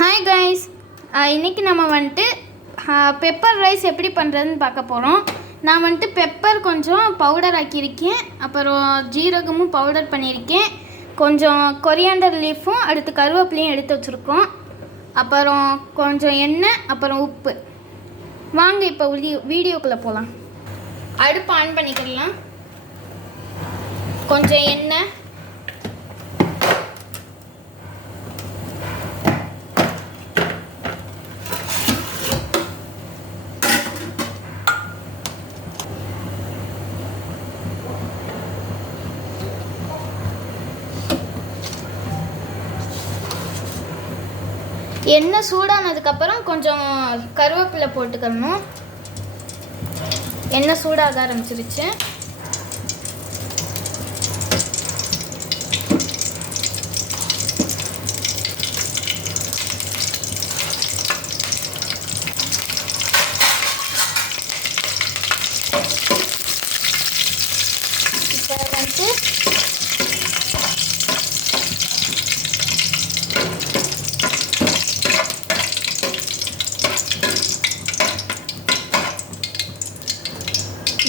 Hi guys, இன்றைக்கி நம்ம வந்துட்டு பெப்பர் ரைஸ் எப்படி பண்ணுறதுன்னு பார்க்க போகிறோம். நான் வந்துட்டு பெப்பர் கொஞ்சம் பவுடர் ஆக்கியிருக்கேன், அப்புறம் ஜீரகமும் பவுடர் பண்ணியிருக்கேன், கொஞ்சம் கொரியாண்டர் லீஃபும் அடுத்து கருவேப்பிலையும் எடுத்து வச்சுருக்கோம், அப்புறம் கொஞ்சம் எண்ணெய், அப்புறம் உப்பு. வாங்க இப்போ வீடியோக்குள்ளே போகலாம். அடுப்பு ஆன் பண்ணிக்கலாம். கொஞ்சம் எண்ணெய், எண்ணெய் சூடானதுக்கப்புறம் கொஞ்சம் கருவேப்பிலை போட்டுக்கணும். எண்ணெய் சூடாக ஆரம்பிச்சிருச்சு. இப்போ வந்துட்டு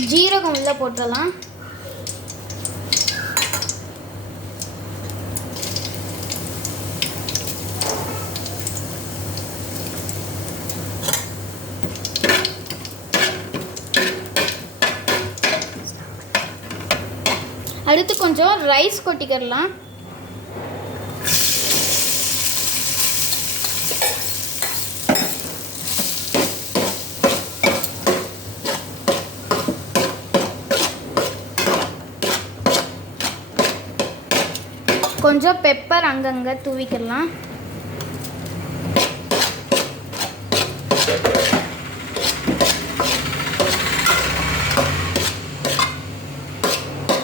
ஜீரகம் உள்ள போட்டுடலாம். அடுத்து கொஞ்சம் ரைஸ் கொட்டிக்கலாம். கொஞ்சம் பெப்பர் அங்கங்கே தூவிக்கலாம்.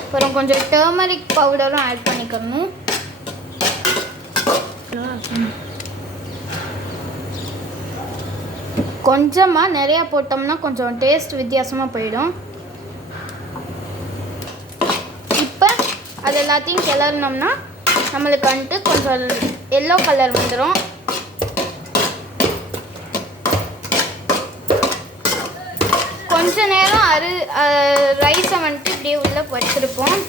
அப்புறம் கொஞ்சம் டர்மரிக் பவுடரும் ஆட் பண்ணிக்கணும். கொஞ்சமாக நிறையா போட்டோம்னா கொஞ்சம் டேஸ்ட் வித்தியாசமாக போயிடும். இப்போ அது எல்லாத்தையும் கிளறினோம்னா நம்மளுக்கு வந்துட்டு கொஞ்சம் எல்லோ கலர் வந்துடும். கொஞ்ச நேரம் ரைஸை வந்துட்டு இப்படியே உள்ளே வச்சுருப்போம்.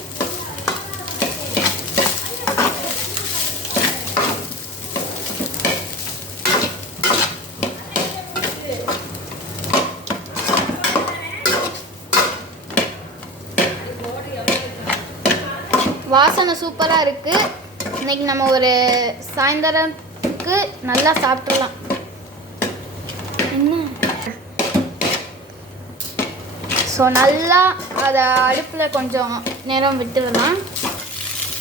வாசனை சூப்பராக இருக்குது. இன்றைக்கி நம்ம ஒரு சாயந்தரத்துக்கு நல்லா சாப்பிட்றலாம். என்ன ஸோ நல்லா அதை அடுப்பில் கொஞ்சம் நேரம் விட்டுடலாம்.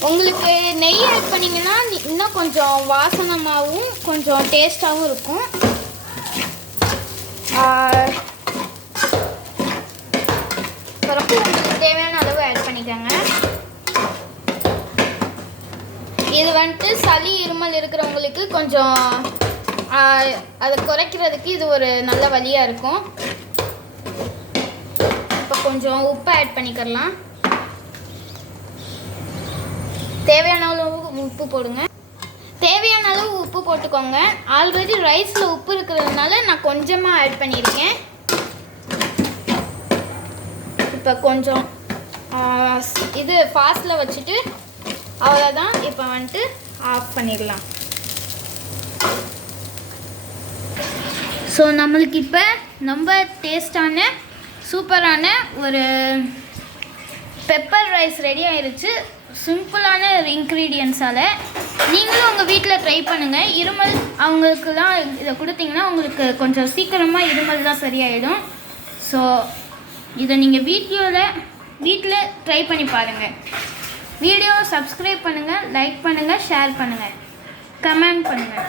உங்களுக்கு நெய் ஆட் பண்ணிங்கன்னா இன்னும் கொஞ்சம் வாசனமாகவும் கொஞ்சம் டேஸ்ட்டாகவும் இருக்கும். பிறகு உங்களுக்கு தேவையான அளவு ஆட் பண்ணிக்கோங்க. இது வந்துட்டு சளி இருமல் இருக்கிறவங்களுக்கு கொஞ்சம் அதை குறைக்கிறதுக்கு இது ஒரு நல்ல வழியாக இருக்கும். இப்போ கொஞ்சம் உப்பு ஆட் பண்ணிக்கலாம். தேவையான அளவு உப்பு போடுங்க. தேவையான அளவு உப்பு போட்டுக்கோங்க. ஆல்ரெடி ரைஸில் உப்பு இருக்கிறதுனால நான் கொஞ்சமாக ஆட் பண்ணியிருக்கேன். இப்போ கொஞ்சம் இது ஃபாஸ்ட்டில் வச்சுட்டு அவ்வளோதான். இப்போ வந்துட்டு ஆஃப் பண்ணிடலாம். ஸோ நம்மளுக்கு இப்போ ரொம்ப டேஸ்டான சூப்பரான ஒரு பெப்பர் ரைஸ் ரெடி ஆயிடுச்சு. சிம்பிளான இன்க்ரீடியன்ஸால் நீங்களும் உங்கள் வீட்டில் ட்ரை பண்ணுங்கள். இருமல் அவங்களுக்குலாம் இதை கொடுத்தீங்கன்னா உங்களுக்கு கொஞ்சம் சீக்கிரமாக இருமல் தான் சரியாயிடும். ஸோ இதை நீங்கள் வீட்டில் ட்ரை பண்ணி பாருங்கள். வீடியோவை சப்ஸ்கிரைப் பண்ணுங்கள், லைக் பண்ணுங்கள், ஷேர் பண்ணுங்கள், கமெண்ட் பண்ணுங்கள்.